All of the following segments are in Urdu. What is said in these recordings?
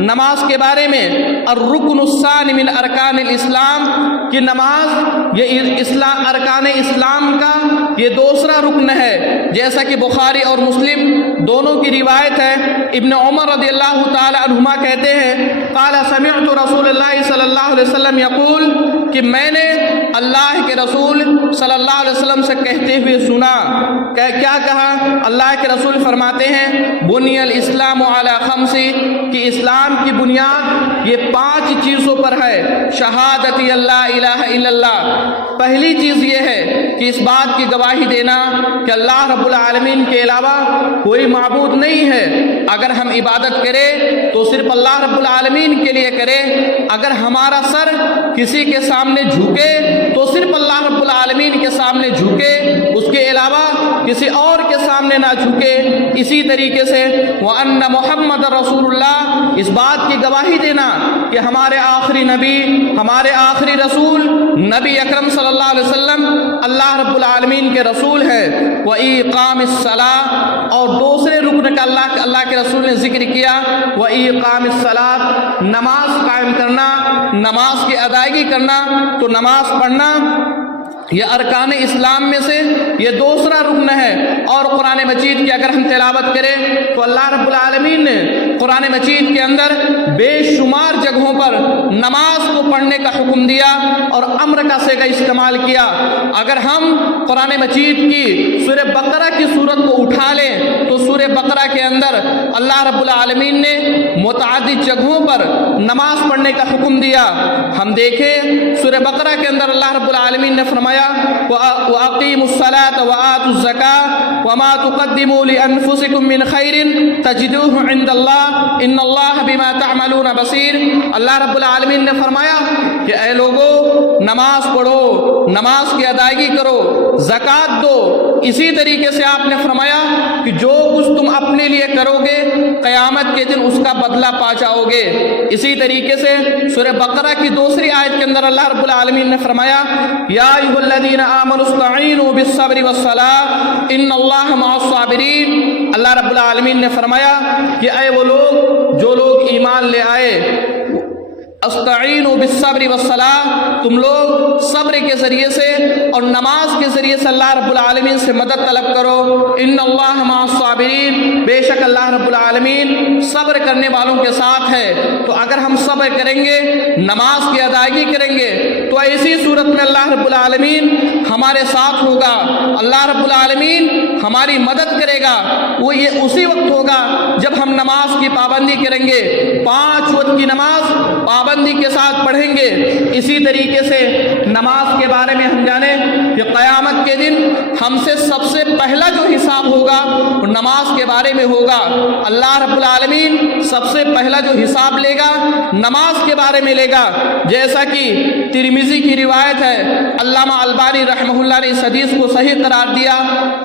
نماز کے بارے میں الرکن الثانی من ارکان الاسلام کہ نماز یہ ارکان اسلام کا یہ دوسرا رکن ہے، جیسا کہ بخاری اور مسلم دونوں کی روایت ہے۔ ابن عمر رضی اللہ تعالی عنہما کہتے ہیں قال سمعت رسول اللہ صلی اللہ علیہ وسلم یقول کہ میں نے اللہ کے رسول صلی اللہ علیہ وسلم سے کہتے ہوئے سنا، کیا کہا؟ اللہ کے رسول فرماتے ہیں بنی الاسلام علی خمس کہ اسلام کی بنیاد یہ 5 چیزوں پر ہے۔ شہادت اللہ الہ الا اللہ، پہلی چیز یہ ہے کہ اس بات کی گواہی دینا کہ اللہ رب العالمین کے علاوہ کوئی معبود نہیں ہے۔ اگر ہم عبادت کریں تو صرف اللہ رب العالمین کے لیے کریں، اگر ہمارا سر کسی کے سامنے جھکے تو صرف اللہ رب العالمین کے سامنے جھکے، اس کے علاوہ کسی اور کے سامنے نہ جھکے۔ اسی طریقے سے وَأَنَّ مُحَمَّدَ رَسُولُ اللَّهِ، اس بات کی گواہی دینا کہ ہمارے آخری نبی، ہمارے آخری رسول نبی اکرم صلی اللہ علیہ وسلم اللہ رب العالمین کے رسول ہے۔ وَإِقَامِ الصَّلَاةِ، اور دوسرے رکن کا اللہ کے رسول نے ذکر کیا وَإِقَامِ الصَّلَاةِ، نماز قائم کرنا، نماز کی ادائیگی کرنا، تو نماز پڑھنا یہ ارکان اسلام میں سے یہ دوسرا رکن ہے۔ اور قرآن مجید کی اگر ہم تلاوت کریں تو اللہ رب العالمین نے قرآن مجید کے اندر بے شمار جگہوں پر نماز کو پڑھنے کا حکم دیا اور امر کا صیغہ استعمال کیا۔ اگر ہم قرآن مجید کی سورہ بقرہ کی صورت کو اٹھا لیں تو سورہ بقرہ کے اندر اللہ رب العالمین نے متعدد جگہوں پر نماز پڑھنے کا حکم دیا۔ ہم دیکھیں سورہ بقرہ کے اندر اللہ رب العالمین نے فرمایا وَأَقِيمُوا الصَّلَاةَ وَآتُوا الزَّكَاةَ وَمَا تُقَدِّمُوا لِأَنفُسِكُم مِّنْ خَيْرٍ تَجِدُوهُ عِندَ اللَّهِ إِنَّ اللَّهَ بِمَا تَعْمَلُونَ بَصِيرٌ۔ اللہ رب العالمین نے فرمایا کہ اے لوگو نماز پڑھو، نماز کی ادائیگی کرو، زکوٰۃ دو۔ اسی طریقے سے آپ نے فرمایا کہ جو کچھ تم اپنے لیے کرو گے قیامت کے دن اس کا بدلہ پا جاؤ گے۔ اسی طریقے سے سورہ بقرہ کی دوسری آیت کے اندر اللہ رب العالمین نے فرمایا یا ایھا الذین آمنوا استعینوا بالصبر والصلاۃ ان اللہ مع الصابرین۔ اللہ رب العالمین نے فرمایا کہ اے وہ لوگ جو لوگ ایمان لے آئے، استعینوا بالصبر والصلاۃ، تم لوگ صبر کے ذریعے سے اور نماز کے ذریعے سے اللہ رب العالمین سے مدد طلب کرو۔ ان اللہ مع الصابرین، بے شک اللہ رب العالمین صبر کرنے والوں کے ساتھ ہے۔ تو اگر ہم صبر کریں گے، نماز کی ادائیگی کریں گے تو ایسی صورت میں اللہ رب العالمین ہمارے ساتھ ہوگا، اللہ رب العالمین ہماری مدد کرے گا۔ وہ یہ اسی وقت ہوگا جب ہم نماز کی پابندی کریں گے، 5 وقت کی نماز پابندی کے ساتھ پڑھیں گے۔ اسی طریقے سے نماز کے بارے میں ہم جانیں کہ قیامت کے دن ہم سے سب سے پہلا جو حساب ہوگا وہ نماز کے بارے میں ہوگا۔ اللہ رب العالمین سب سے پہلا جو حساب لے گا نماز کے بارے میں لے گا، جیسا کہ ترمذی کی روایت ہے۔ علامہ البانی رحمہ اللہ نے اس حدیث کو صحیح قرار دیا۔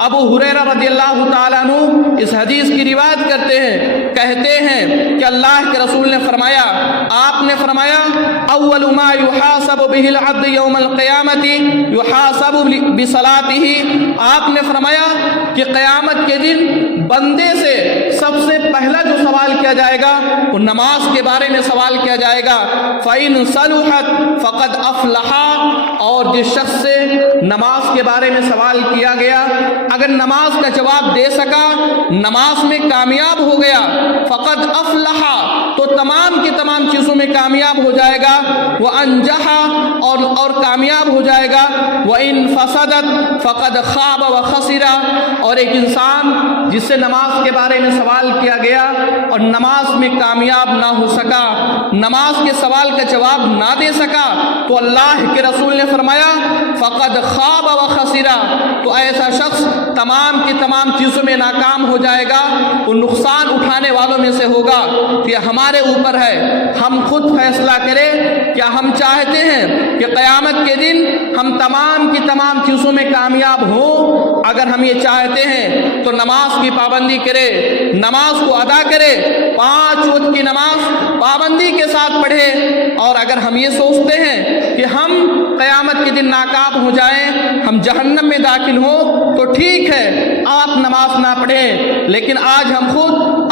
ابو ہریرہ رضی اللہ تعالیٰ عنہ اس حدیث کی روایت کرتے ہیں، کہتے ہیں کہ اللہ کے رسول نے فرمایا، آپ نے فرمایا اول ما یحاسب به العبد یوم القیامت یحاسب بصلاتہ۔ آپ نے فرمایا کہ قیامت کے دن بندے سے سب سے پہلا جو سوال کیا جائے گا وہ نماز کے بارے میں سوال کیا جائے گا۔ فَإِن صَلُحَتْ فَقَدْ أَفْلَحَ، اور جس شخص سے نماز کے بارے میں سوال کیا گیا اگر نماز کا جواب دے سکا، نماز میں کامیاب ہو گیا، فَقَدْ أَفْلَحَ، تو تمام کی تمام چیزوں میں کامیاب ہو جائے گا۔ وَأَنجَحَ، اور کامیاب ہو جائے گا۔ وَإِن فَسَدَتْ فَقَدْ خَابَ وَخَسِرَ، اور ایک انسان جس سے نماز کے بارے میں سوال کیا گیا اور نماز میں کامیاب نہ ہو سکا، نماز کے سوال کا جواب نہ دے سکا، تو اللہ کے رسول نے فرمایا فَقَدْ خَابَ وَخَسِرَ، تو ایسا شخص تمام کی تمام چیزوں میں ناکام ہو جائے گا، وہ نقصان اٹھانے والوں میں سے ہوگا۔ یہ ہمارے اوپر ہے، ہم خود فیصلہ کریں کیا ہم چاہتے ہیں کہ قیامت کے دن ہم تمام کی تمام چیزوں میں کامیاب ہوں۔ اگر ہم یہ چاہتے ہیں تو نماز کی پابندی کرے، نماز کو ادا کرے، 5 وقت کی نماز پابندی کے ساتھ پڑھے۔ اور اگر ہم یہ سوچتے ہیں کہ ہم قیامت کے دن ناکام ہو جائیں، ہم جہنم میں داخل ہوں، تو ٹھیک ہے آپ نماز نہ پڑھیں، لیکن آج ہم خود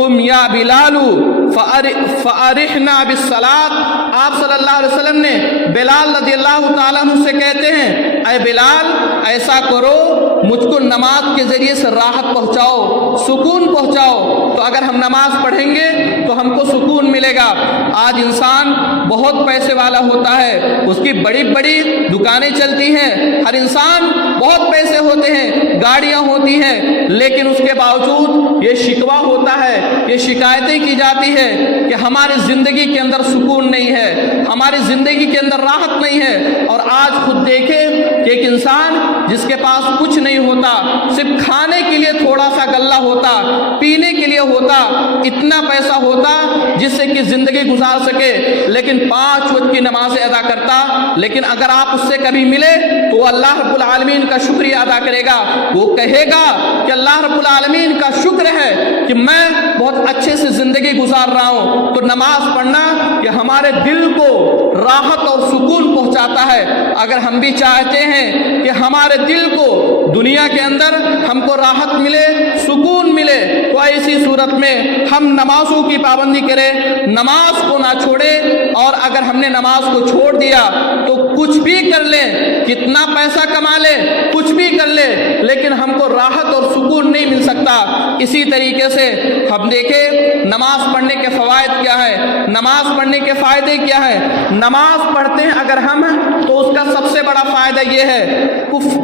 قم یا بلال فارحنا بالصلاۃ. آپ صلی اللہ علیہ وسلم نے بلال رضی اللہ تعالیٰ عنہ سے کہتے ہیں اے بلال ایسا کرو مجھ کو نماز کے ذریعے سے راحت پہنچاؤ، سکون پہنچاؤ. تو اگر ہم نماز پڑھیں گے تو ہم کو سکون ملے گا. آج انسان بہت پیسے والا ہوتا ہے، اس کی بڑی بڑی دکانیں چلتی ہیں، ہر انسان بہت پیسے ہوتے ہیں، گاڑیاں ہوتی ہیں، لیکن اس کے باوجود یہ شکوہ ہوتا ہے، یہ شکایتیں کی جاتی ہے کہ ہماری زندگی کے اندر سکون نہیں ہے، ہماری زندگی کے اندر راحت نہیں ہے. اور آج خود دیکھیں کہ ایک انسان جس کے پاس کچھ نہیں ہوتا، صرف کھانے کے لیے تھوڑا سا غلہ ہوتا، پینے کے لیے ہوتا، اتنا پیسہ ہوتا جس سے کہ زندگی گزار سکے، لیکن 5 وقت کی نمازیں ادا کرتا. لیکن اگر آپ اس سے کبھی ملے تو وہ اللہ رب العالمین کا شکریہ ادا کرے گا. وہ کہے گا کہ اللہ رب العالمین کا شکر ہے کہ میں بہت اچھے سے زندگی گزار رہا ہوں. تو نماز پڑھنا یہ ہمارے دل کو راحت اور سکون پہنچاتا ہے. اگر ہم بھی چاہتے ہیں کہ ہمارے دل کو دنیا کے اندر ہم کو راحت ملے، سکون ملے، تو ایسی صورت میں ہم نمازوں کی پابندی کریں، نماز کو نہ چھوڑیں. اور اگر ہم نے نماز کو چھوڑ دیا تو کچھ بھی کر لیں، کتنا پیسہ کما لیں، کچھ بھی کر لیں، لیکن ہم کو راحت اور سکون نہیں مل سکتا. اسی طریقے سے ہم دیکھیں نماز پڑھنے کے فوائد کیا ہے، نماز پڑھنے کے فائدے کیا ہے. نماز پڑھتے ہیں اگر ہم تو اس کا سب سے بڑا فائدہ یہ ہے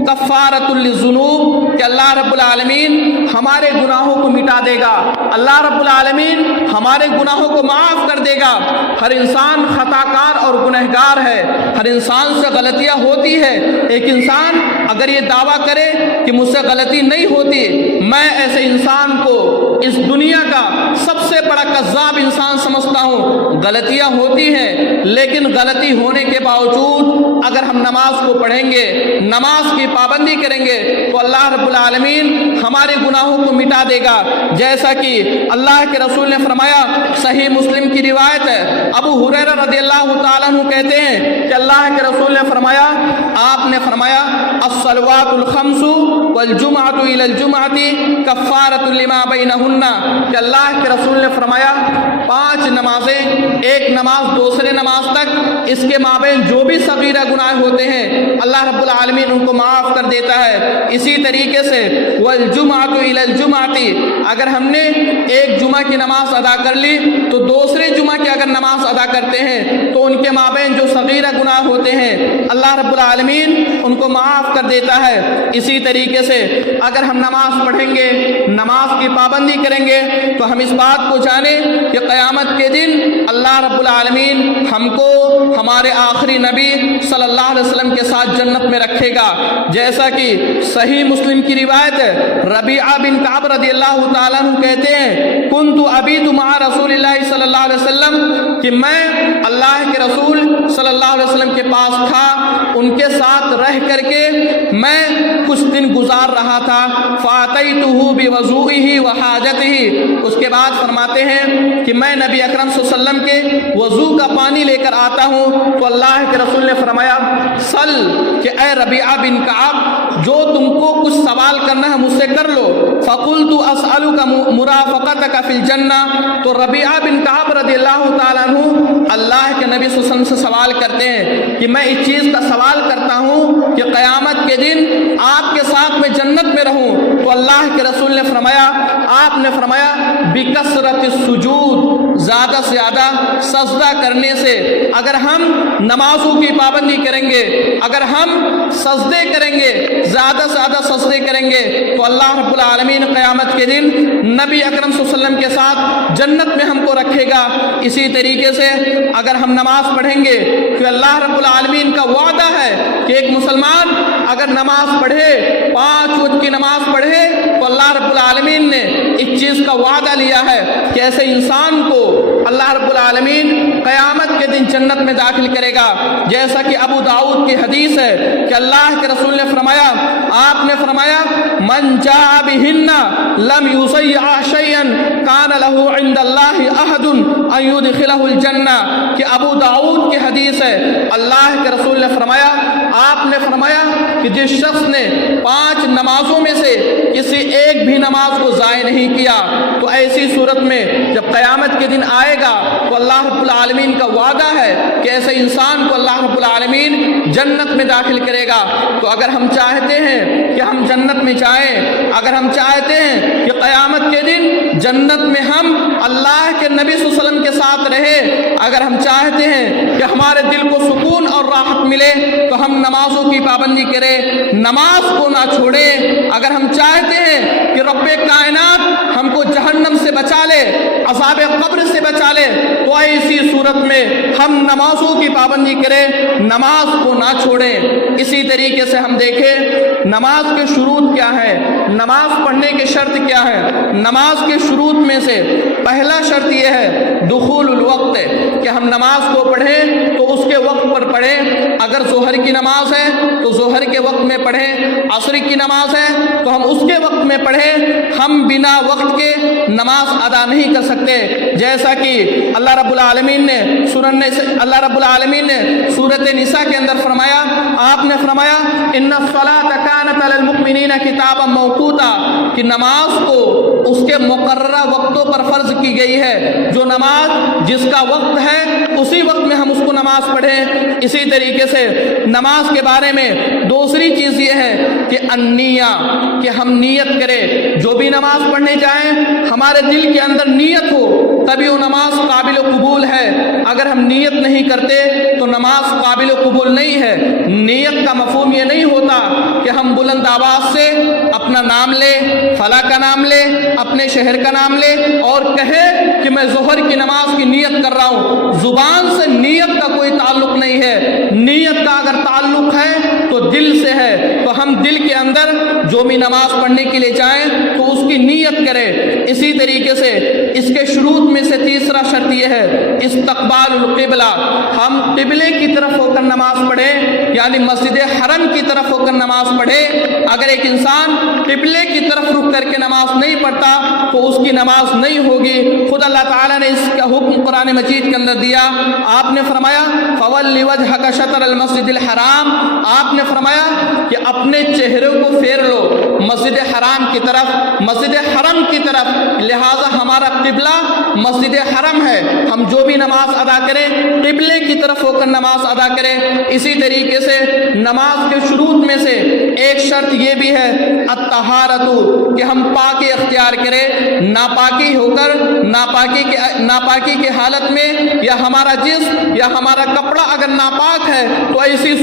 کفارۃ للذنوب، کہ اللہ رب العالمین ہمارے گناہوں کو مٹا دے گا، اللہ رب العالمین ہمارے گناہوں کو معاف کر دے گا. ہر انسان خطا کار اور گنہگار ہے، ہر انسان سے غلطیاں ہوتی ہے. ایک انسان اگر یہ دعویٰ کرے کہ مجھ سے غلطی نہیں ہوتی، میں ایسے انسان کو اس دنیا کا سب سے بڑا کذاب انسان سمجھتا ہوں. غلطیاں ہوتی ہیں، لیکن غلطی ہونے کے باوجود اگر ہم نماز کو پڑھیں گے، نماز کی پابندی کریں گے، تو اللہ رب العالمین ہمارے گناہوں کو مٹا دے گا. جیسا کہ اللہ کے رسول نے فرمایا، صحیح مسلم کی روایت ہے، ابو ہریرہ رضی اللہ تعالیٰ عنہ کہتے ہیں کہ اللہ کے رسول نے فرمایا، آپ نے فرمایا الصلوات الخمس والجمعۃ الی الجمعۃ کفارۃ لما بینہن، کہ اللہ کے رسول نے فرمایا 5 نمازیں، ایک نماز دوسرے نماز تک، اس کے مابین جو بھی صغیرہ گناہ ہوتے ہیں اللہ رب العالمین ان کو معاف کر دیتا ہے. اسی طریقے سے والجمعۃ الی الجمعۃ، اگر ہم نے ایک جمعہ کی نماز ادا کر لی تو دوسرے جمعہ کی اگر نماز ادا کرتے ہیں تو ان کے مابین جو صغیرہ گناہ ہوتے ہیں اللہ رب العالمین ان کو معاف کر دیتا ہے. اسی طریقے سے اگر ہم نماز پڑھیں گے، نماز کی پابندی کریں گے، تو ہم اس بات کو جانیں کہ قیامت کے دن اللہ رب العالمین ہم کو ہمارے آخری نبی صلی اللہ علیہ وسلم کے ساتھ جنت میں رکھے گا. جیسا کہ صحیح مسلم کی روایت ہے، ربیعہ بن کعب رضی اللہ تعالیٰ عنہ کہتے ہیں کنت ابیت مع رسول اللہ صلی اللہ علیہ وسلم، کہ میں اللہ کے رسول صلی اللہ علیہ وسلم کے پاس تھا، ان کے ساتھ رہ کر کے میں کچھ دن گزار رہا تھا. فاتیتہ بوضوئہ وحاجتہ، اس کے بعد فرماتے ہیں کہ میں نبی اکرم صلی اللہ علیہ وسلم کے وضو کا پانی لے کر آتا ہوں تو اللہ کے رسول نے فرمایا سل، کہ اے ربیعہ بن کعب جو تم کو کچھ سوال کرنا ہے مجھ سے کر لو. فقلت اسألک مرافقتک فی الجنہ، تو ربیعہ بن کعب رضی اللہ تعالیٰ عنہ اللہ کے نبی صلی اللہ علیہ وسلم سے سوال کرتے ہیں کہ میں اس چیز کا سوال کرتا ہوں کہ قیامت کے دن آپ کے ساتھ میں جنت میں رہوں. تو اللہ کے رسول نے فرمایا، آپ نے فرمایا بکثرت السجود، زیادہ سے زیادہ سجدہ کرنے سے. اگر ہم نمازوں کی پابندی کریں گے، اگر ہم سجدے کریں گے، زیادہ سے زیادہ سجدے کریں گے، تو اللہ رب العالمین قیامت کے دن نبی اکرم صلی اللہ علیہ وسلم کے ساتھ جنت میں ہم کو رکھے گا. اسی طریقے سے اگر ہم نماز پڑھیں گے تو اللہ رب العالمین کا وعدہ ہے کہ ایک مسلمان اگر نماز پڑھے، 5 وقت کی نماز پڑھے، تو اللہ رب العالمین نے اس چیز کا وعدہ لیا ہے کہ ایسے انسان کو اللہ رب العالمین قیامت کے دن جنت میں داخل کرے گا. جیسا کہ ابو داؤد کی حدیث ہے کہ اللہ کے رسول نے فرمایا، آپ نے فرمایا من جاء بہن لم یضیع شیئا کان لہ عند اللہ عہد ان یدخلہ الجنہ، کہ ابو داؤد کی حدیث ہے، اللہ کے رسول نے فرمایا، آپ نے فرمایا کہ جس شخص نے 5 نمازوں میں سے کسی ایک بھی نماز کو ضائع نہیں کیا۔ تو ایسی صورت میں جب قیامت کے دن آئے گا تو اللہ رب العالمین کا وعدہ ہے کہ ایسے انسان کو اللہ رب العالمین جنت میں داخل کرے گا۔ تو اگر ہم چاہتے ہیں کہ ہم جنت میں جائیں، اگر ہم چاہتے ہیں کہ قیامت کے دن جنت میں ہم اللہ کے نبی صلی اللہ علیہ وسلم کے ساتھ رہے، اگر ہم چاہتے ہیں کہ ہمارے دل کو سکون اور راحت ملے تو ہم نمازوں کی پابندی کریں، نماز کو نہ چھوڑیں۔ اگر ہم چاہتے ہیں کہ رب کائنات ہم کو جہنم سے بچا لے، عذاب قبر سے بچا لے، تو ایسی صورت میں ہم نمازوں کی پابندی کریں، نماز کو نہ چھوڑیں۔ اسی طریقے سے ہم دیکھیں نماز کے شروط کیا ہے، نماز پڑھنے کے شرط کیا ہے۔ نماز کے شروط میں سے پہلا شرط یہ ہے دخول الوقت، کہ ہم نماز کو پڑھیں تو اس کے وقت پر پڑھیں۔ اگر ظہر کی نماز ہے تو ظہر کے وقت میں پڑھیں، عصر کی نماز ہے تو ہم اس کے وقت میں پڑھیں۔ ہم بنا وقت کے نماز ادا نہیں کر سکتے، جیسا کہ اللہ رب العالمین نے سورۃ نساء کے اندر فرمایا، آپ نے فرمایا ان الصلاۃ کانت علی المؤمنین کتابا موقوتا، کہ نماز کو اس کے مقررہ وقتوں پر فرض کی گئی ہے۔ جو نماز جس کا وقت ہے اسی وقت میں ہم اس کو نماز پڑھیں۔ اسی طریقے سے نماز کے بارے میں دوسری چیز یہ ہے کہ النیہ، کہ ہم نیت کریں۔ جو بھی نماز پڑھنے جائیں ہمارے دل کے اندر نیت ہو تبھی وہ نماز قابل قبول ہے۔ اگر ہم نیت نہیں کرتے تو نماز قابل قبول نہیں ہے۔ نیت کا مفہوم یہ نہیں ہوتا کہ ہم بلند آواز سے اپنا نام لے، فلاں کا نام لے، اپنے شہر کا نام لے اور کہے کہ میں ظہر کی نماز کی نیت کر رہا ہوں۔ زبان سے نیت کا کوئی تعلق نہیں ہے۔ نیت کا اگر تعلق ہے تو دل سے ہے، تو ہم دل کے اندر جو بھی نماز پڑھنے کے لیے جائیں تو اس کی نیت کریں۔ اسی طریقے سے اس کے شروط میں سے تیسرا شرط یہ ہے استقبال القبلہ، ہم قبلے کی طرف ہو کر نماز پڑھیں، یعنی مسجد حرم کی طرف ہو کر نماز پڑھیں۔ اگر ایک انسان قبلے کی طرف رخ کر کے نماز نہیں پڑھتا تو اس کی نماز نہیں ہوگی۔ خود اللہ تعالیٰ نے اس کا حکم قرآن مجید کے اندر دیا، آپ نے فرمایا فَوَلِّ وَجْهَكَ شَطْرَ الْمَسْجِدِ الْحَرَامِ، آپ نے فرمایا کہ اپنے چہرے کو پھیر لو مسجد حرام کی طرف، مسجد حرم کی طرف، لہٰذا ہمارا قبلہ مسجد حرم ہے۔ ہم جو بھی نماز ادا کریں قبلے کی طرف ہو کر نماز ادا کریں۔ اسی طریقے سے نماز کے شروط میں سے ایک شرط یہ بھی ہے الطہارۃ، کہ ہم پاکی اختیار کریں، ناپاکی ہو کر ناپاکی کی حالت میں، یا ہمارا جسم یا ہمارا کپڑا اگر ناپاک ہے تو ایسی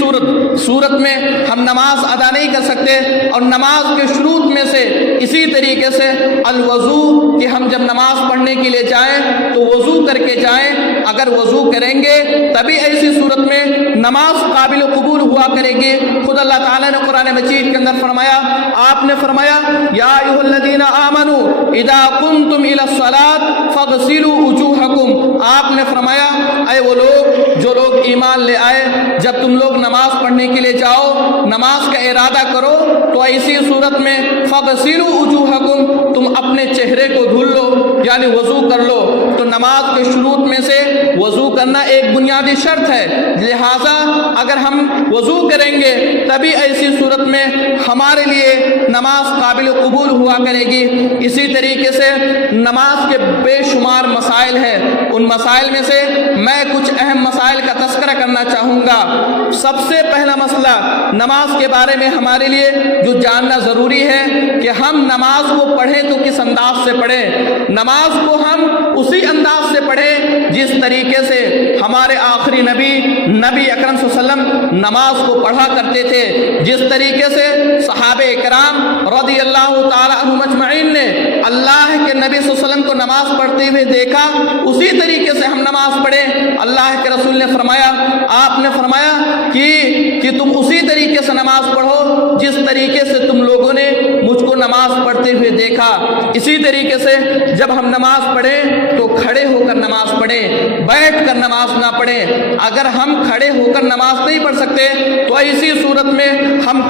صورت میں ہم نماز ادا نہیں کر سکتے۔ اور نماز کے شروط میں سے اسی طریقے سے الوضو، کہ ہم جب نماز پڑھنے کے لیے جائیں تو وضو کر کے جائیں۔ اگر وضو کریں گے تبھی ایسی صورت میں نماز قابل قبول ہوا کرے گی۔ خود اللہ تعالیٰ نے قرآن مجید کے اندر فرمایا، آپ نے فرمایا یا ایھا الذین آمنوا اذا قمتم الی الصلاۃ فاغسلوا وجوہکم، آپ نے فرمایا اے وہ لوگ جو لوگ ایمان لے آئے، جب تم لوگ نماز پڑھنے کے لیے جاؤ، نماز کا ارادہ کرو تو ایسی صورت میں فاغسلوا وجوہکم، تم اپنے چہرے کو دھل لو، یعنی وضو کر لو۔ تو نماز کے شروط میں سے وضو کرنا ایک بنیادی شرط ہے، لہٰذا اگر ہم وضو کریں گے تبھی ایسی صورت میں ہمارے لیے نماز قابل قبول ہوا کرے گی۔ اسی طریقے سے نماز کے بے شمار مسائل ہیں، ان مسائل میں سے میں کچھ اہم مسائل کا تذکرہ کرنا چاہوں گا۔ سب سے پہلا مسئلہ نماز کے بارے میں ہمارے لیے جو جاننا ضروری ہے کہ ہم نماز کو پڑھیں تو کس انداز سے پڑھیں۔ نماز کو ہم اسی انداز سے پڑھیں جس طریقے سے ہمارے آخری نبی اکرم صلی اللہ علیہ وسلم نماز کو پڑھا کرتے تھے، جس طریقے سے صحابہ کرام رضی اللہ تعالی عنہم اجمعین نے اللہ کے نبی صلی اللہ علیہ وسلم کو نماز پڑھتے ہوئے دیکھا، اسی طریقے سے ہم نماز پڑھیں۔ اللہ کے رسول نے فرمایا، آپ نے فرمایا کہ تم اسی طریقے سے نماز پڑھو جس طریقے سے تم لوگوں نے مجھ کو نماز پڑھتے ہوئے دیکھا۔ اسی طریقے سے جب ہم نماز پڑھیں تو کھڑے ہو کر نماز پڑھیں، بیٹھ کر نماز نہ پڑھیں۔ اگر ہم کھڑے ہو کر نماز نہیں پڑھ سکتے تو ایسی صورت میں ہم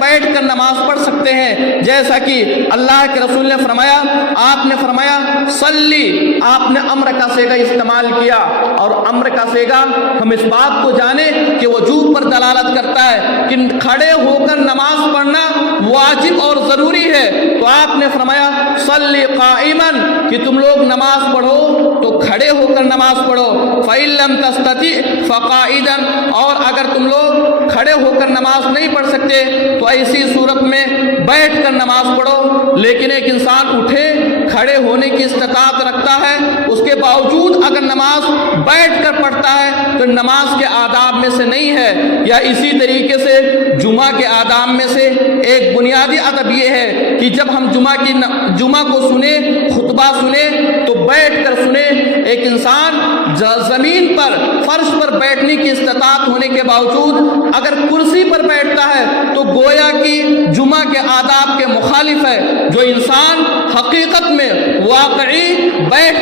بیٹھ کر نماز پڑھ سکتے ہیں، جیسا کہ اللہ کے رسول نے فرمایا، آپ نے فرمایا صلی، آپ نے امر کا صیغہ استعمال کیا، اور امر کا صیغہ ہم اس بات کو جانیں کہ وجوب پر دلالت کرتا ہے کہ کھڑے ہو کر نماز پڑھنا واجب اور ضروری ہے، تو آپ نے فرمایا صلی قائماً کہ تم لوگ نماز پڑھو تو کھڑے ہو کر نماز پڑھو، فَإِن لَّمْ تَسْتَطِعْ فَقَاعِدًا، اور اگر تم لوگ کھڑے ہو کر نماز نہیں پڑھ سکتے تو ایسی صورت میں بیٹھ کر نماز پڑھو۔ لیکن ایک انسان اٹھے کھڑے ہونے کی استطاعت رکھتا ہے، اس کے باوجود اگر نماز بیٹھ کر پڑھتا ہے تو نماز کے آداب میں سے نہیں ہے۔ یا اسی طریقے سے جمعہ کے آداب میں سے ایک بنیادی ادب یہ ہے کہ جب ہم جمعہ کو سنیں، خطبہ سنیں تو بیٹھ کر سنیں۔ ایک انسان زمین پر فرش پر بیٹھنے کی استطاعت ہونے کے باوجود اگر کرسی پر بیٹھتا ہے تو گویا کہ جمعہ کے آداب کے مخالف ہے۔ جو انسان حقیقت میں واقعی بیٹھ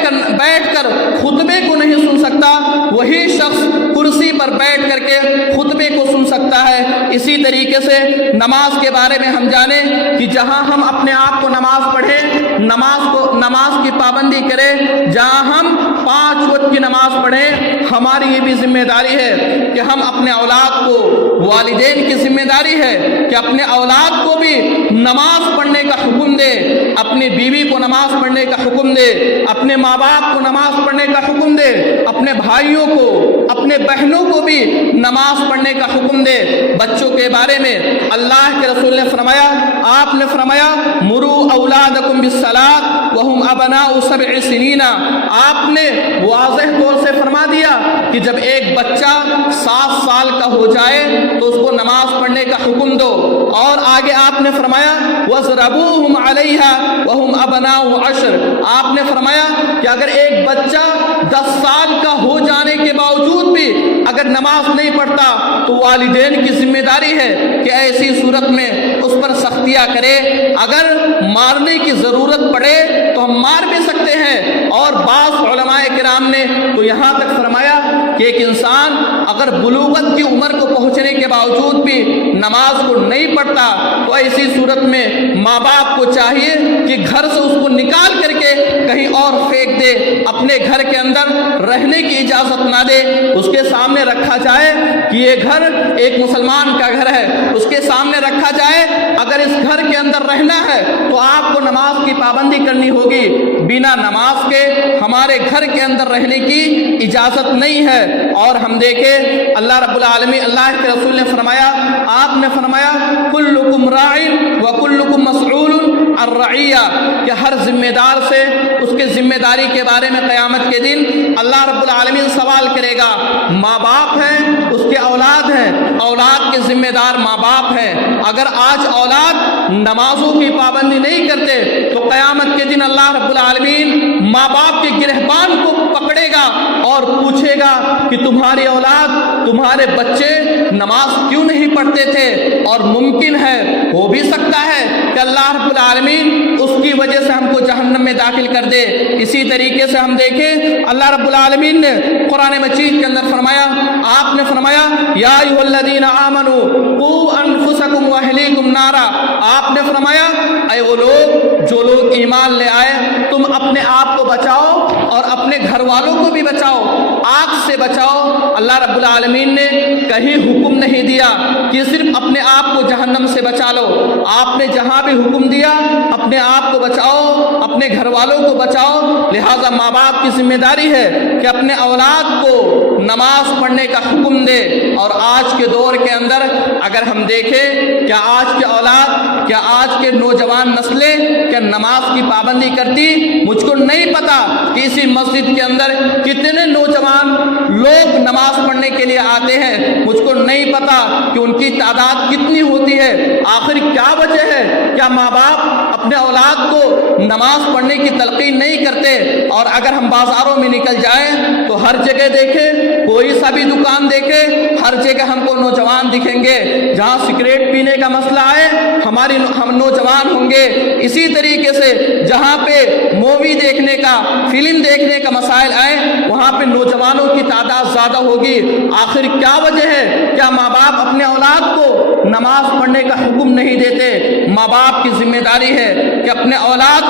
کر خطبے کو نہیں سن سکتا، وہی شخص کرسی پر بیٹھ کر کے خطبے کو سن سکتا ہے۔ اسی طریقے سے نماز کے بارے میں ہم جانیں کہ جہاں ہم اپنے آپ کو نماز پڑھیں، نماز کی پابندی کریں، جہاں ہم 5 وقت کی نماز پڑھیں، ہماری یہ بھی ذمہ داری ہے کہ ہم اپنے اولاد کو، والدین کی ذمہ داری ہے کہ اپنے اولاد کو بھی نماز پڑھنے کا حکم دے، اپنی بیوی کو نماز پڑھنے کا حکم دے، اپنے ماں باپ کو نماز پڑھنے کا حکم دے، اپنے بھائیوں کو، اپنے بہنوں کو بھی نماز پڑھنے کا حکم دے۔ بچوں کے بارے میں اللہ کے رسول نے فرمایا، آپ نے فرمایا مرو اولادکم بالصلاۃ وہم ابناء 7 سنین، آپ نے واضح طور سے فرما دیا کہ جب ایک بچہ 7 سال کا ہو جائے تو اس کو نماز پڑھنے کا حکم دو، اور آگے آپ نے فرمایا وَاضْرِبُوهُمْ عَلَيْهَا وَهُمْ أَبْنَاءُ 10، آپ نے فرمایا کہ اگر ایک بچہ 10 سال کا ہو جانے کے باوجود بھی اگر نماز نہیں پڑھتا تو والدین کی ذمہ داری ہے کہ ایسی صورت میں اس پر سختیاں کرے۔ اگر مارنے کی ضرورت پڑے تو ہم مار بھی سکتے ہیں، اور بعض علماء کرام نے تو یہاں تک فرمایا کہ ایک انسان اگر بلوغت کی عمر کو پہنچنے کے باوجود بھی نماز کو نہیں پڑھتا تو ایسی صورت میں ماں باپ کو چاہیے کہ گھر سے اس کو نکال کر کے کہیں اور پھینک دے، اپنے گھر کے اندر رہنے کی اجازت نہ دے، اس کے سامنے رکھا جائے کہ یہ گھر ایک مسلمان کا گھر ہے، اس کے سامنے رکھا جائے اگر اس گھر کے اندر رہنا ہے تو آپ کو نماز کی پابندی کرنی ہوگی، بنا نماز کے ہمارے گھر کے اندر رہنے کی اجازت نہیں ہے۔ اور ہم دیکھیں اللہ رب العالمین، اللہ کے رسول نے فرمایا، آپ نے فرمایا کلکم راع وکلکم مسئول عن رعیہ، کہ ہر ذمہ دار سے اس کے ذمہ داری کے بارے میں قیامت کے دن اللہ رب العالمین سوال کرے گا۔ ماں باپ ہیں، اس کے اولاد ہیں، اولاد کے ذمہ دار ماں باپ ہیں۔ اگر آج اولاد نمازوں کی پابندی نہیں کرتے تو قیامت کے دن اللہ رب العالمین ماں باپ کے گرہبان کو پکڑے گا اور پوچھے گا کہ تمہاری اولاد، تمہارے بچے نماز کیوں نہیں پڑھتے تھے؟ اور ممکن ہے، ہو بھی سکتا ہے کہ اللہ رب العالمین اس کی وجہ سے ہم کو جہنم میں داخل کر دے۔ اسی طریقے سے ہم دیکھیں اللہ رب العالمین نے قرآن مجید کے اندر فرمایا، آپ نے فرمایا یا ایھا الذین آمنوا قوا انفسکم واہلیکم نارا، آپ نے فرمایا اے وہ لوگ جو لوگ ایمان لے آئے، تم اپنے آپ کو بچاؤ اور اپنے گھر والوں کو بھی بچاؤ، آگ سے بچاؤ۔ اللہ رب العالمین نے کہیں حکم نہیں دیا کہ صرف اپنے آپ کو جہنم سے بچا لو، آپ نے جہاں بھی حکم دیا اپنے آپ کو بچاؤ، اپنے گھر والوں کو بچاؤ۔ لہٰذا ماں باپ کی ذمہ داری ہے کہ اپنے اولاد کو نماز پڑھنے کا حکم دے۔ اور آج کے دور کے اندر اگر ہم دیکھیں کیا آج کے اولاد، کیا آج کے نوجوان نسلیں کیا نماز کی پابندی کرتی؟ مجھ کو نہیں پتا کہ اسی مسجد کے اندر کتنے نوجوان لوگ نماز پڑھنے کے لیے آتے ہیں، مجھ کو نہیں پتا کہ ان کی تعداد کتنی ہوتی ہے۔ آخر کیا وجہ ہے؟ کیا ماں باپ اپنے اولاد کو نماز پڑھنے کی تلقین نہیں کرتے؟ اور اگر ہم بازاروں میں نکل جائیں تو ہر جگہ دیکھیں، کوئی سا بھی دکان دیکھیں، ہر جگہ ہم کو نوجوان دکھیں گے۔ جہاں سگریٹ پینے کا مسئلہ آئے ہم نوجوان ہوں گے، اسی طریقے سے جہاں پہ مووی دیکھنے کا، فلم دیکھنے کا مسائل آئے وہاں پہ نوجوانوں کی تعداد زیادہ ہوگی۔ آخر کیا وجہ ہے؟ کیا ماں باپ اپنے اولاد کو نماز پڑھنے کا حکم نہیں دیتے؟ ماں باپ کی ذمہ داری ہے کہ اپنے اولاد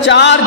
4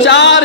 4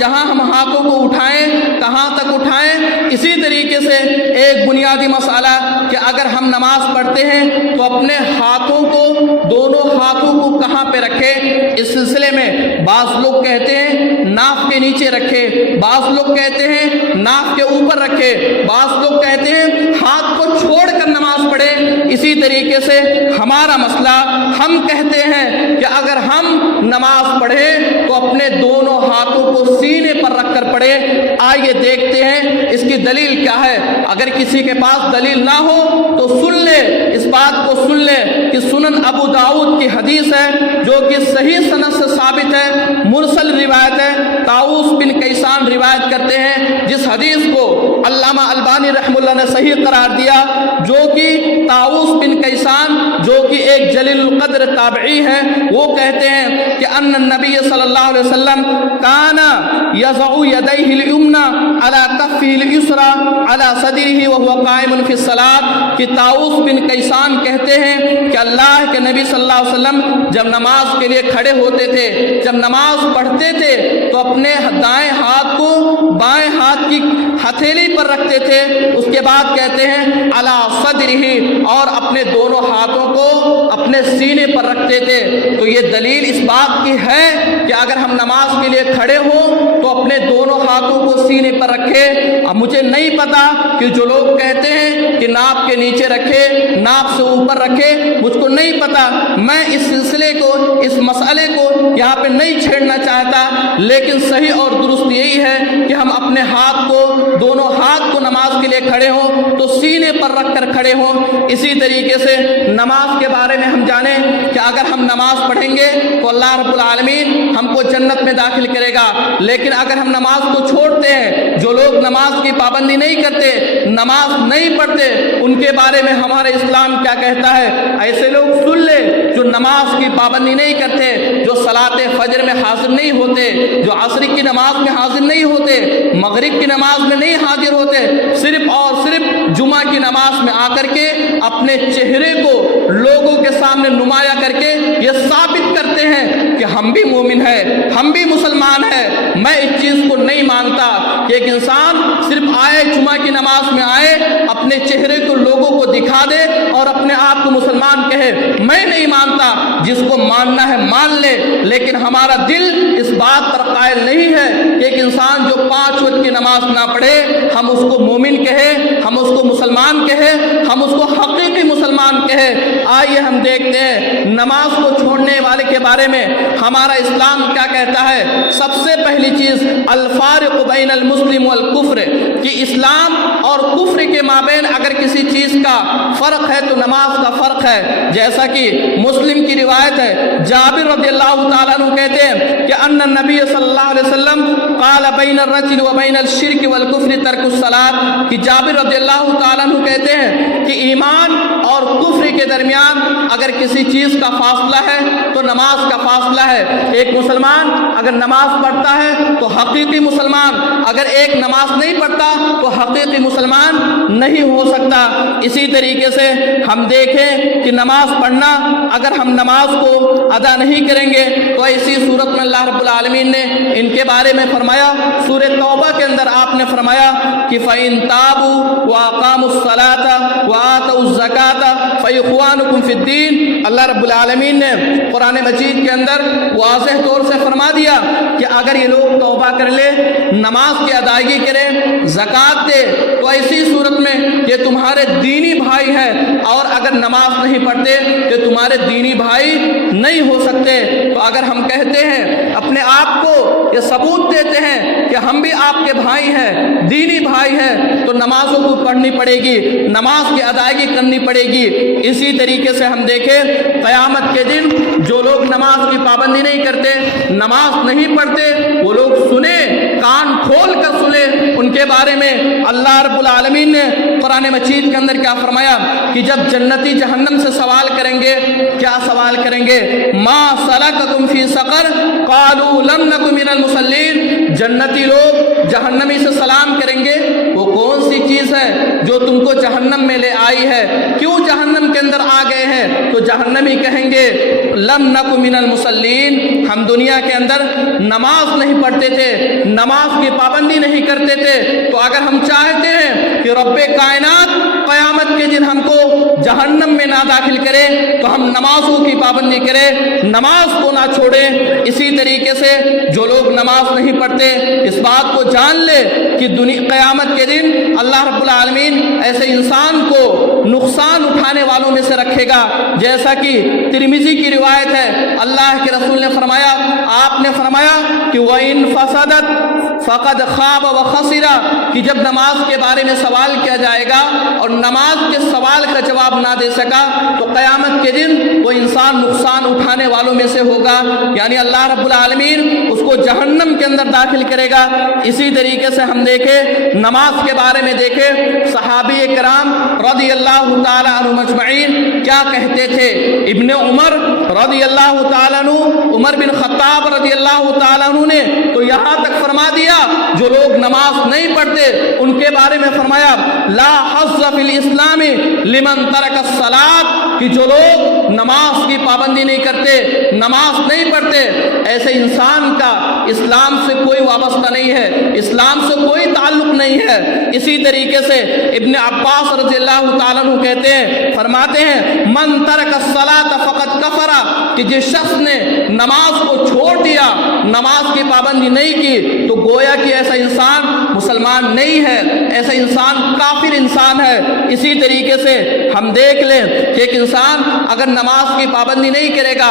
جہاں ہم ہاتھوں کو اٹھائیں کہاں تک اٹھائیں، اسی طریقے سے ایک بنیادی مسئلہ کہ اگر ہم نماز پڑھتے ہیں تو اپنے ہاتھوں کو، دونوں ہاتھوں کو کہاں پہ رکھیں۔ اس سلسلے میں بعض لوگ کہتے ہیں ناف کے نیچے رکھے، بعض لوگ کہتے ہیں ناف کے اوپر رکھے، بعض لوگ کہتے ہیں ہاتھ کو چھوڑ کر نماز پڑھے۔ اسی طریقے سے ہمارا مسئلہ، ہم کہتے ہیں کہ اگر ہم نماز پڑھیں تو اپنے دونوں ہاتھوں کو سینے پر رکھ کر پڑھے۔ آئیے دیکھتے ہیں اس کی دلیل کیا ہے۔ اگر کسی کے پاس دلیل نہ ہو تو سن لے، اس بات کو سن لے کہ سنن ابو داؤد کی حدیث ہے جو کہ صحیح سند سے ثابت ہے، مرسل روایت ہے، طاؤس بن کیسان روایت کرتے ہیں، جس حدیث کو علامہ البانی رحمہ اللہ نے صحیح قرار دیا، جو کہ طاؤس بن کیسان جو کہ ایک جلیل القدر تابعی ہے، وہ کہتے ہیں کہ ان النبی صلی اللہ علیہ وسلم کان یضع یدیہ الیمنی علی کفہ الیسری علی صدرہ وہو قائم فی الصلاۃ، کہ طاؤس بن کیسان کہتے ہیں کہ اللہ کے نبی صلی اللہ علیہ وسلم جب نماز کے لیے کھڑے ہوتے تھے، جب نماز پڑھتے تھے تو اپنے دائیں ہاتھ کو بائیں ہاتھ کی ہتھیلی پر رکھتے تھے، اس کے بعد کہتے ہیں علی صدرہ، اور اپنے دونوں ہاتھوں کو اپنے سینے پر رکھتے تھے۔ تو یہ دلیل اس بات کی ہے کہ اگر ہم نماز کے لیے کھڑے ہوں تو اپنے دونوں ہاتھوں کو سینے پر رکھے۔ اب مجھے نہیں پتا کہ جو لوگ کہتے ہیں کہ ناپ کے نیچے رکھے، ناپ سے اوپر رکھے، مجھ کو نہیں پتا، میں اس سلسلے کو، اس مسئلے کو یہاں پہ نہیں چھیڑنا چاہتا، لیکن صحیح اور درست یہی ہے کہ ہم اپنے ہاتھ کو، دونوں ہاتھ کو نماز کے لیے کھڑے ہوں تو سینے پر رکھ کر کھڑے ہوں۔ اسی طریقے سے نماز کے بارے میں ہم جانیں کہ اگر ہم نماز پڑھیں گے تو اللہ رب العالمین ہم کو جنت میں داخل کرے گا، لیکن اگر ہم نماز کو چھوڑتے ہیں، جو لوگ نماز کی پابندی نہیں کرتے، نماز نہیں پڑھتے، ان کے بارے میں ہمارا اسلام کیا کہتا ہے۔ ایسے لوگ سن لے جو نماز کی پابندی نہیں کرتے، جو صلاۃ فجر میں حاضر نہیں ہوتے، جو عصر کی نماز میں حاضر نہیں ہوتے، مغرب کی نماز میں نہیں حاضر ہوتے، صرف اور صرف جمعہ کی نماز میں آ کر کے اپنے چہرے کو لوگوں کے سامنے نمایاں کر کے یہ ثابت کرتے ہیں کہ ہم بھی مومن ہیں، ہم بھی مسلمان ہیں۔ میں اس چیز کو نہیں مانتا کہ ایک انسان صرف آئے، جمعہ کی نماز میں آئے، اپنے چہرے کو لوگوں کو دکھا دے اور اپنے آپ کو مسلمان کہے۔ میں نہیں مانتا، جس کو ماننا ہے مان لے، لیکن ہمارا دل اس بات پر قائل نہیں ہے کہ ایک انسان جو 5 وقت کی نماز نہ پڑھے ہم اس کو مومن کہے، ہم اس کو مسلمان کہے، ہم اس کو حقیقی مسلمان کہے۔ آئیے ہم دیکھتے ہیں نماز کو چھوڑنے والے کے بارے میں ہمارا اسلام کیا کہتا ہے۔ سب سے پہلی چیز الفارق بین المسلم والکفر، کہ اسلام اور کفر کے مابین اگر کسی چیز کا فرق ہے تو نماز کا فرق ہے۔ جیسا کہ مسلم کی روایت ہے، جابر رضی اللہ تعالیٰ عنہ کہتے ہیں کہ ان النبی صلی اللہ علیہ وسلم قال بین الرجل وبین الشرک والکفر ترک الصلاۃ، کہ جابر رضی اللہ تعالیٰ عنہ کہتے ہیں کہ ایمان اور کفر کے درمیان اگر کسی چیز کا فاصلہ ہے تو نماز کا فاصلہ ہے۔ ایک مسلمان اگر نماز پڑھتا ہے تو حقیقی مسلمان، اگر ایک نماز نہیں پڑھتا تو حقیقی مسلمان نہیں ہو سکتا۔ اسی طریقے سے ہم دیکھیں کہ نماز پڑھنا، اگر ہم نماز کو ادا نہیں کریں گے تو ایسی صورت میں اللہ رب العالمین نے ان کے بارے میں فرمایا، سورہ توبہ کے اندر آپ نے فرمایا کہ فَإِن تَابُوا وَأَقَامُوا الصَّلَاةَ وَآتَوُا الزَّكَاةَ فَإِخْوَانُكُمْ فِي الدِّينِ۔ اللہ رب العالمین نے قرآن مجید کے اندر واضح طور سے فرما دیا کہ اگر یہ لوگ توبہ کر لے، نماز کی ادائیگی کرے، زکوٰۃ دے، تو ایسی صورت میں یہ تمہارے دینی بھائی ہیں، اور اگر نماز نہیں پڑھتے تو تمہارے دینی بھائی نہیں ہو سکتے۔ تو اگر ہم کہتے ہیں، اپنے آپ کو یہ ثبوت دیتے ہیں کہ ہم بھی آپ کے بھائی ہیں، دینی بھائی ہیں، تو نمازوں کو پڑھنی پڑے گی، نماز کی ادائیگی کرنی پڑے گی۔ اسی طریقے سے ہم دیکھیں قیامت کے دن جو لوگ نماز کی پابندی نہیں کرتے، نماز نہیں پڑھتے، وہ لوگ سنیں، کان کھول کر سنیں، ان کے بارے میں اللہ رب العالمین نے قرآن مجید کے اندر کیا فرمایا کہ جب جنتی جہنم سے سوال کریں گے، کیا سوال کریں گے؟ ما سلککم فی سقر قالوا لم نک من المصلین۔ جنتی لوگ جہنمی سے سلام کریں گے، وہ کون سی چیز ہے جو تم کو جہنم میں لے آئی ہے، کیوں جہنم کے اندر آ گئے ہیں؟ تو جہنمی کہیں گے لم نک من المصلین، ہم دنیا کے اندر نماز نہیں پڑھتے تھے، نماز کی پابندی نہیں کرتے تھے۔ تو اگر ہم چاہتے ہیں کہ رب کائنات قیامت کے دن ہم کو جہنم میں نہ داخل کرے تو ہم نمازوں کی پابندی کریں، نماز کو نہ چھوڑیں۔ اسی طریقے سے جو لوگ نماز نہیں پڑھتے اس بات کو جان لے کہ قیامت کے دن اللہ رب العالمین ایسے انسان کو نقصان اٹھانے والوں میں سے رکھے گا، جیسا کہ ترمذی کی روایت ہے، اللہ کے رسول نے فرمایا، آپ نے فرمایا کہ وَإِن فَسَدَتْ فَقَدْ خَابَ وَخَسِرَ، کہ جب نماز کے بارے میں سوال کیا جائے گا اور نماز کے سوال کا جواب نہ دے سکا تو قیامت کے دن وہ انسان نقصان اٹھانے والوں میں سے ہوگا، یعنی اللہ رب العالمین اس کو جہنم کے اندر داخل کرے گا۔ اسی طریقے سے ہم دیکھیں نماز کے بارے میں دیکھیں صحابی کرام رضی اللہ تعالی عنہ مجمعین کیا کہتے تھے۔ ابن عمر رضی اللہ تعالی عنہ، عمر بن خطاب رضی اللہ تعالی عنہ نے تو یہاں تک فرما دیا جو لوگ نماز نہیں پڑھتے ان کے بارے میں فرمایا لا حظ فی الاسلام لمن ترک الصلاۃ، کہ جو لوگ نماز کی پابندی نہیں کرتے، نماز نہیں پڑھتے، ایسے انسان کا اسلام سے کوئی وابستہ نہیں ہے، اسلام سے کوئی تعلق نہیں ہے۔ اسی طریقے سے ابن عباس رضی اللہ تعالیٰ عنہ کہتے ہیں، فرماتے ہیں من ترک الصلاۃ فقد کفر، کہ جس شخص نے نماز کو چھوڑ دیا، نماز کی پابندی نہیں کی تو گویا کہ ایسا انسان مسلمان نہیں ہے، ایسا انسان کافر انسان ہے۔ اسی طریقے سے ہم دیکھ لیں کہ ایک انسان اگر نماز کی پابندی نہیں کرے گا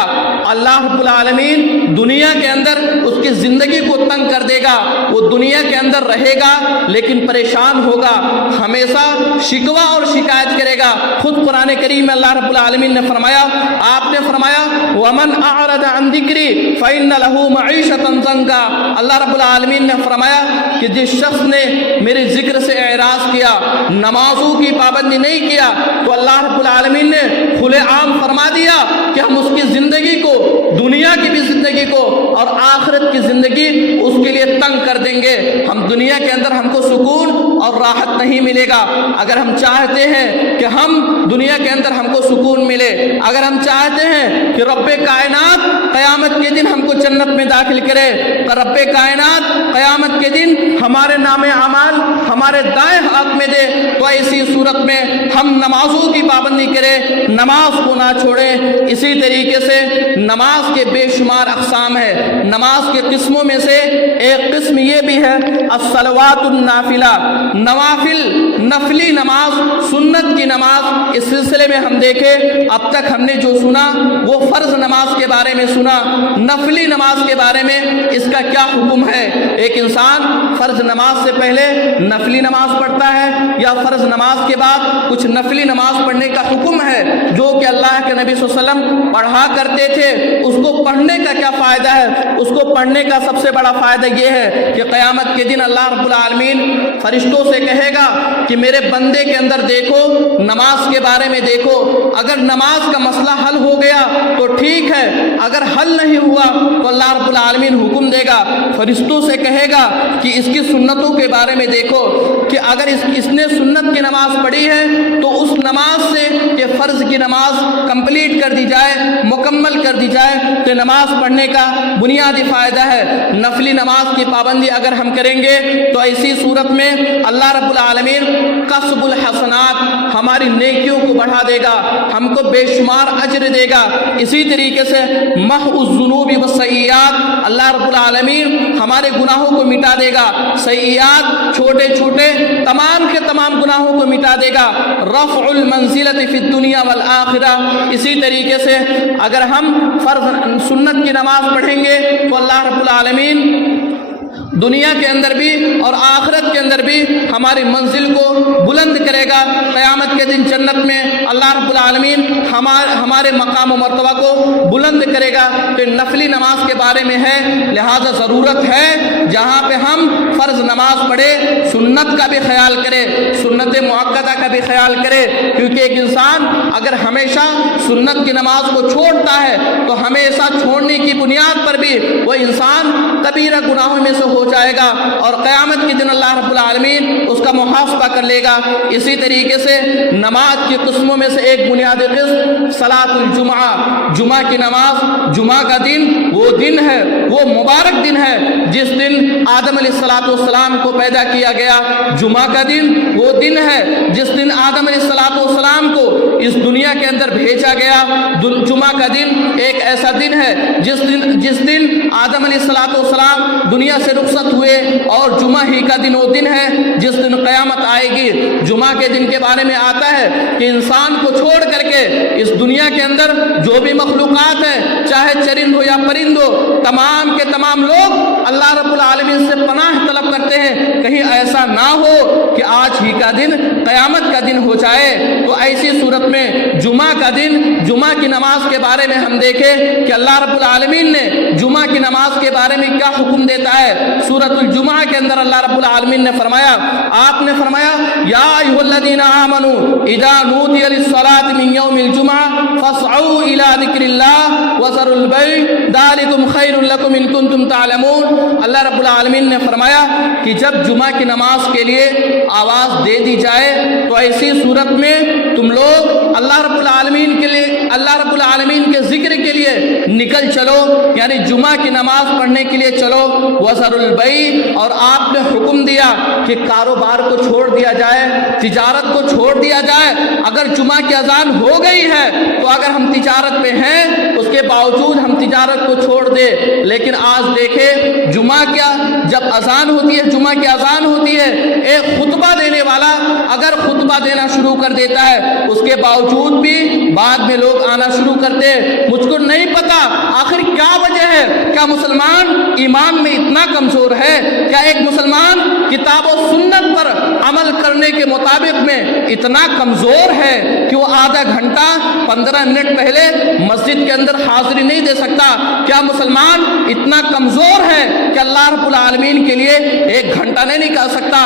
اللہ رب العالمین دنیا کے اندر اس کی زندگی کو تنگ کر دے گا، وہ دنیا کے اندر رہے گا لیکن پریشان ہوگا، ہمیشہ شکوہ اور شکایت کرے گا۔ خود قرآن کریم میں اللہ رب العالمین نے فرمایا، آپ نے فرمایا وَمَنْ أَعْرَضَ عَنْ ذِكْرِي فَإِنَّ لَهُ مَعِيشَةً ضَنكًا، اللہ رب العالمین نے فرمایا کہ جس شخص نے میرے ذکر سے اعراض کیا، نمازوں کی پابندی نہیں کیا تو اللہ رب العالمین نے کھلے عام فرما دیا کہ ہم اس کی زندگی کو، دنیا کی بھی زندگی کو اور آخرت کی زندگی اس کے لیے تنگ کر دیں گے۔ ہم دنیا کے اندر ہم کو سکون اور راحت نہیں ملے گا۔ اگر ہم چاہتے ہیں کہ ہم دنیا کے اندر ہم کو سکون ملے، اگر ہم چاہتے ہیں کہ رب کائنات قیامت کے دن ہم کو جنت میں داخل کرے، رب کائنات قیامت کے دن ہمارے نام اعمال ہمارے دائیں ہاتھ میں دے، تو ایسی صورت میں ہم نمازوں کی پابندی کریں، نماز کو نہ چھوڑیں۔ اسی طریقے سے نماز کے بے شمار اقسام ہے، نماز کے قسموں میں سے ایک قسم یہ بھی ہے الصلوات النافلہ، نوافل، نفلی نماز، سنت کی نماز۔ اس سلسلے میں ہم دیکھیں اب تک ہم نے جو سنا وہ فرض نماز کے بارے میں سنا، نفلی نماز کے بارے میں اس کا کیا حکم ہے۔ ایک انسان فرض نماز سے پہلے نفلی نماز پڑھتا ہے یا فرض نماز کے بعد کچھ نفلی نماز پڑھنے کا حکم ہے جو کہ اللہ کے نبی صلی اللہ علیہ وسلم پڑھا کرتے تھے، اس کو پڑھنے کا کیا فائدہ ہے؟ اس کو پڑھنے کا سب سے بڑا فائدہ یہ ہے کہ قیامت کے دن اللہ رب العالمین فرشتوں سے کہے گا کہ میرے بندے کے اندر دیکھو، نماز کے بارے میں دیکھو، اگر نماز کا مسئلہ حل ہو گیا تو ٹھیک ہے، اگر حل نہیں ہوا تو اللہ رب العالمین حکم دے گا، فرشتوں سے کہے گا کہ اس کی سنتوں کے بارے میں دیکھو کہ اگر اس نے سنت کی نماز پڑھی ہے تو اس نماز سے کہ فرض کی نماز کمپلیٹ کر دی جائے، مکمل کر دی جائے، تو نماز پڑھنے کا بنیادی فائدہ ہے۔ نفلی نماز کی پابندی اگر ہم کریں گے تو ایسی صورت میں اللہ رب العالمین کسب الحسنات، ہماری نیکیوں کو بڑھا دے گا، ہم کو بے شمار اجر دے گا۔ اسی طریقے سے محو الذنوب والسیئات، اللہ رب العالمین ہمارے گناہوں کو مٹا دے گا، سیئات چھوٹے چھوٹے تمام کے تمام گناہوں کو مٹا دے گا۔ رفع المنزلۃ فی الدنیا والآخرہ، اسی طریقے سے اگر ہم فرض سنت کی نماز پڑھیں گے تو اللہ رب العالمین دنیا کے اندر بھی اور آخرت کے اندر بھی ہماری منزل کو بلند کرے گا۔ قیامت کے دن جنت میں اللہ رب العالمین ہمارے مقام و مرتبہ کو بلند کرے گا۔ تو نفلی نماز کے بارے میں ہے، لہذا ضرورت ہے جہاں پہ ہم فرض نماز پڑھے سنت کا بھی خیال کرے، سنت مؤکدہ کا بھی خیال کرے، کیونکہ ایک انسان اگر ہمیشہ سنت کی نماز کو چھوڑتا ہے تو ہمیشہ چھوڑنے کی بنیاد پر بھی وہ انسان کبیرہ گناہوں میں سے ہو جائے گا اور قیامت کے دن اللہ رب العالمین اس کا محاسبہ کر لے گا۔ اسی طریقے سے نماز کی قسموں میں سے ایک بنیادی قسم صلاۃ الجمعہ، جمعہ کی نماز۔ جمعہ کا دن وہ دن ہے، وہ مبارک دن ہے جس دن آدم علیہ السلام کو پیدا کیا گیا۔ جمعہ کا دن وہ دن ہے جس دن آدم علیہ السلام کو اس دنیا کے اندر بھیجا گیا۔ جمعہ کا دن ایک ایسا دن ہے جس دن آدم علیہ السلام دنیا سے رخصت ہوئے، اور جمعہ ہی کا دن وہ دن ہے جس دن قیامت آئے گی۔ جمعہ کے دن کے بارے میں آتا ہے کہ انسان کو چھوڑ کر کے اس دنیا کے اندر جو بھی مخلوقات ہیں، چاہے چرند ہو یا پرند ہو، تمام کے تمام لوگ اللہ رب العالمین سے پناہ طلب کرتے ہیں کہیں ایسا نہ ہو کہ آج ہی کا دن قیامت کا دن ہو جائے۔ تو ایسی صورت میں جمعہ کا دن، جمعہ کی نماز کے بارے میں ہم دیکھیں کہ اللہ رب العالمین نے جمعہ کی نماز کے بارے میں کیا حکم دیتا ہے۔ سورۃ الجمعہ کے اندر اللہ رب العالمین نے فرمایا، آپ نے فرمایا یا ایھا الذین آمنوا اذا نودی للصلاۃ من یوم الجمعہ فاسعوا الی ذکر اللہ وذروا البیع ذلکم خیر لکم ان کنتم تعلمون۔ اللہ رب العالمین نے فرمایا کہ جب جمعہ کی نماز کے لیے آواز دے دی جائے تو ایسی صورت میں تم لوگ اللہ رب العالمین کے لیے، اللہ رب العالمین کے ذکر کے لیے نکل چلو، یعنی جمعہ کی نماز پڑھنے کے لیے چلو۔ وذروا البیع، اور آپ نے حکم دیا کہ کاروبار کو چھوڑ دیا جائے، تجارت کو چھوڑ دیا جائے۔ اگر جمعہ کی اذان ہو گئی ہے تو اگر ہم تجارت پہ ہیں اس کے باوجود ہم تجارت کو چھوڑ دے، لیکن آج دیکھیں جمعہ کیا، جب اذان ہوتی ہے، جمعہ کی اذان ہوتی ہے، ایک خطبہ دینے والا اگر خطبہ دینا شروع کر دیتا ہے اس کے باوجود بھی بعد میں لوگ آنا شروع کرتے ہیں۔ مجھ کو نہیں پتا آخر کیا وجہ ہے، کیا مسلمان ایمان میں اتنا کمزور ہے؟ کیا ایک مسلمان کتاب و سنت پر عمل کرنے کے مطابق میں اتنا کمزور ہے کہ وہ آدھا گھنٹہ 15 منٹ پہلے مسجد کے اندر حاضری نہیں دے سکتا؟ کیا مسلمان اتنا کمزور ہے کہ اللہ رب العالمین کے لیے ایک گھنٹہ نہیں نکال سکتا؟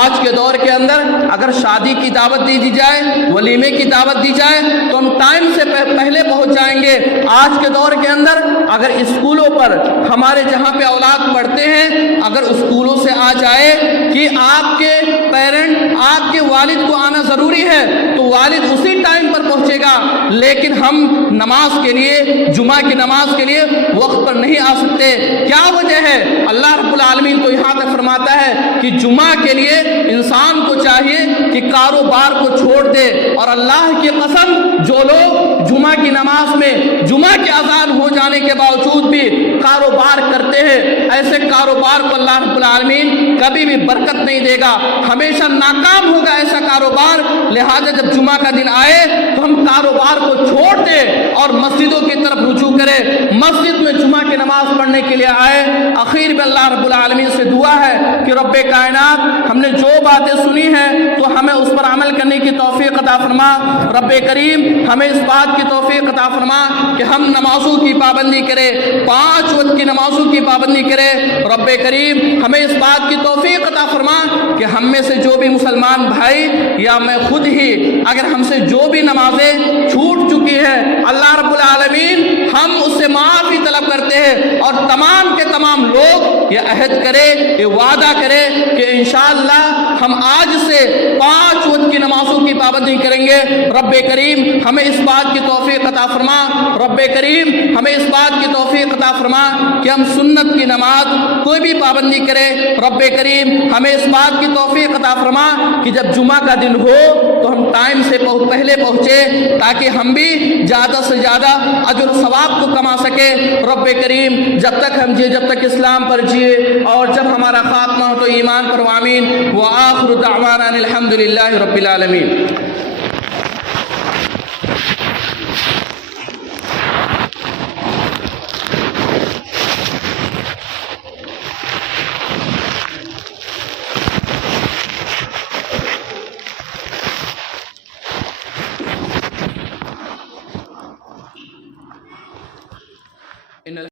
آج کے دور کے اندر اگر شادی کی دعوت دی جائے، ولیمے کی دعوت دی جائے تو ہم ٹائم سے پہلے پہنچ جائیں گے۔ آج کے دور کے اندر اگر اسکولوں پر ہمارے جہاں پہ اولاد پڑھتے ہیں، اگر اسکولوں سے آ جائے کہ آپ کے پیرنٹ، آپ کے والد کو آنا ضروری ہے تو والد اسی ٹائم پر پہنچے گا، لیکن ہم نماز کے لیے، جمعہ کی نماز کے لیے وقت پر نہیں آ سکتے۔ کیا وجہ ہے؟ اللہ رب العالمین تو یہاں تک فرماتا ہے کہ جمعہ کے لیے انسان کو چاہیے کہ کاروبار کو چھوڑ دے، اور اللہ کی قسم جو لوگ جمعہ کی نماز میں جمعہ کی اذان ہو جانے کے باوجود بھی کاروبار کرتے ہیں، ایسے کاروبار کو اللہ رب العالمین کبھی بھی برکت نہیں دے گا، ہمیشہ ناکام ہوگا ایسا کاروبار۔ لہذا جب جمعہ کا دن آئے تو ہم کاروبار کو چھوڑ دیں اور مسجدوں کی طرف رجوع کریں، مسجد میں جمعہ کی نماز پڑھنے کے لیے آئے۔ آخر میں اللہ رب العالمین سے دعا ہے کہ رب کائنات ہم نے جو باتیں سنی ہیں تو ہمیں اس پر عمل کرنے کی توفیق عطا فرما۔ رب کریم ہمیں اس بات کی توفیق عطا فرما کہ ہم نمازوں کی پابندی کریں، 5 وقت کی نمازوں کی پابندی کریں۔ رب کریم ہمیں اس بات کی توفیق عطا فرما کہ ہم میں سے جو بھی مسلمان بھائی یا میں خود ہی اگر ہم سے جو بھی نمازیں چھوٹ چکی ہیں، اللہ رب العالمین ہم اس سے معافی طلب کرتے ہیں، اور تمام کے تمام لوگ یہ عہد کرے، یہ وعدہ کرے کہ انشاءاللہ ہم آج سے 5 وقت کی نمازوں کی پابندی کریں گے۔ رب کریم ہمیں اس بات کی توفیق عطا فرما، رب کریم ہمیں اس بات کی توفیق عطا فرما کہ ہم سنت کی نماز کوئی بھی پابندی کرے۔ رب کریم ہمیں اس بات کی توفیق عطا فرما کہ جب جمعہ کا دن ہو تو ہم ٹائم سے پہلے پہنچے تاکہ ہم بھی زیادہ سے زیادہ اجر و ثواب کو کما سکے۔ رب کریم جب تک ہم جب تک اسلام پر جیے اور جب ہمارا خاتمہ ہو تو ایمان پر، آمین۔ وآخر دعوانا الحمدللہ رب العالمین۔